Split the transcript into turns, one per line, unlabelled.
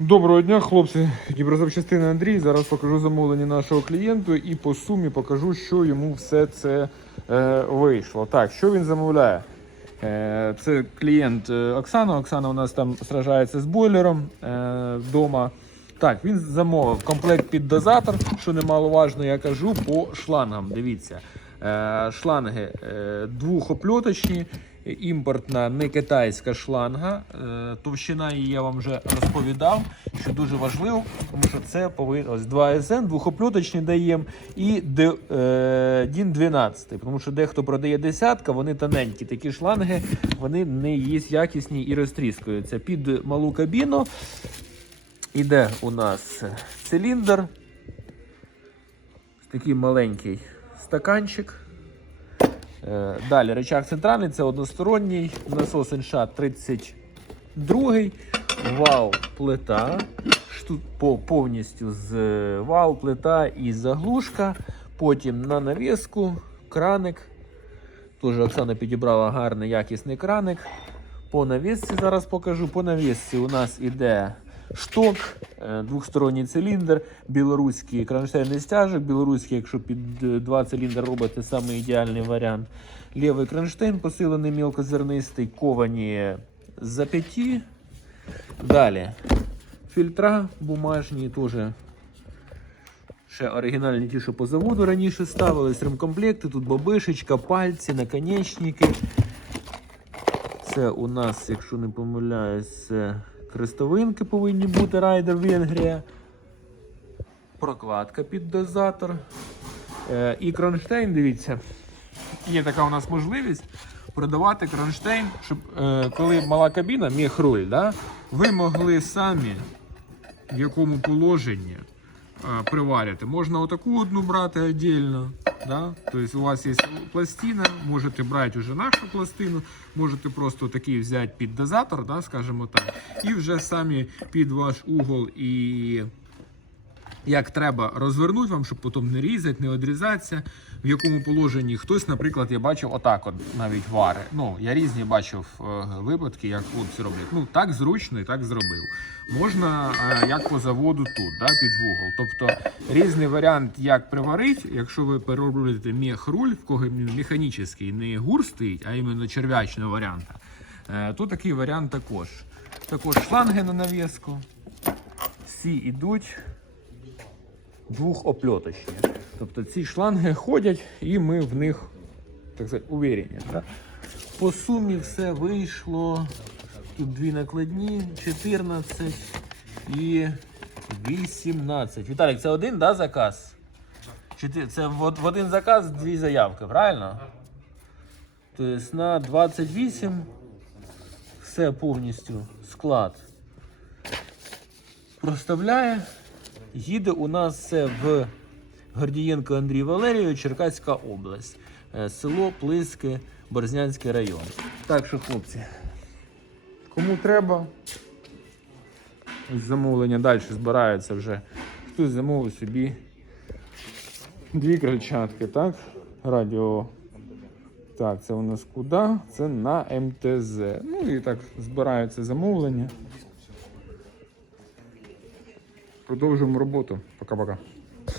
Доброго дня, хлопці. Кіберзапчастини Андрій. Зараз покажу замовлення нашого клієнту і по сумі покажу, що йому все це е, вийшло. Так, що він замовляє? Е, це клієнт е, Оксана. Оксана у нас там сражається з бойлером е, вдома. Так, він замовив комплект під дозатор, що немаловажно, я кажу, по шлангам. Дивіться. Е, шланги е, двохопльоточні, імпортна не китайська шланга. Е, товщина її я вам вже розповідав, що дуже важливо, тому що це повинно ось 2 СН, двохопльоточні даємо і е, DIN 12. Тому що дехто продає десятка, вони тоненькі. Такі шланги вони не є якісні і розтріскуються. Під малу кабіну іде у нас циліндр. Такий маленький стаканчик. Е, Далі речах центральний, це односторонній, насос НШ 32, вал плита, по- повністю з е, вал, плита і заглушка. Потім на навіску, краник. Теж Оксана підібрала гарний якісний краник. По навісці зараз покажу. По навісці у нас іде шток, е, двохсторонній циліндр, білоруський кронштейнний стяжок. Білоруський, якщо під е, два циліндри робите, саме ідеальний варіант. Лівий кронштейн, посилений мілкозернистий, ковані зап'яті. Далі фільтра бумажні, теж ще оригінальні ті, що по заводу раніше ставились. Ремкомплекти, тут бабишечка, пальці, наконечники. Це у нас, якщо не помиляюсь, крестовинки повинні бути Райдер Венгрія. Прокладка під дозатор. Е, і кронштейн, дивіться. Є така у нас можливість продавати кронштейн, щоб е, коли мала кабіна, міг руль, да, ви могли самі в якому положенні е, приварити. Можна отаку одну брати віддільно. Да? Тобто у вас є пластина, можете брати вже нашу пластину, можете просто такий взяти під дозатор, да, скажімо так, і вже самі під ваш угол і як треба розвернути вам, щоб потім не різати, не відрізатися. В якому положенні хтось, наприклад, я бачив отак, от навіть вари. Ну, я різні бачив е, випадки, як хлопці роблять. Ну, так зручно і так зробив. Можна е, як по заводу тут, да, під вугол. Тобто різний варіант, як приварити, якщо ви перероблюєте мех-руль, в кого механічний, не гур стоїть, а іменно черв'ячного варіанта, е, то такий варіант також. Також шланги на навіску. Всі йдуть двохопльоточні. Тобто ці шланги ходять і ми в них, так сказати, уверені. Да? По сумі все вийшло. Тут дві накладні, 14 і 18. Віталік, це один да, заказ? Це в, один заказ дві заявки, правильно? Тобто на 28 все повністю склад проставляє. Їде у нас це в Гордієнко Андрій Валерійович, Черкаська область, Е, село Плиски, Борзнянський район. Так що, хлопці, кому треба, замовлення далі збирається вже. Хтось замовив собі дві крильчатки, так? Радіо. Так, це у нас куди? Це на МТЗ. Ну і так збираються замовлення. Продовжуємо роботу. Пока-пока.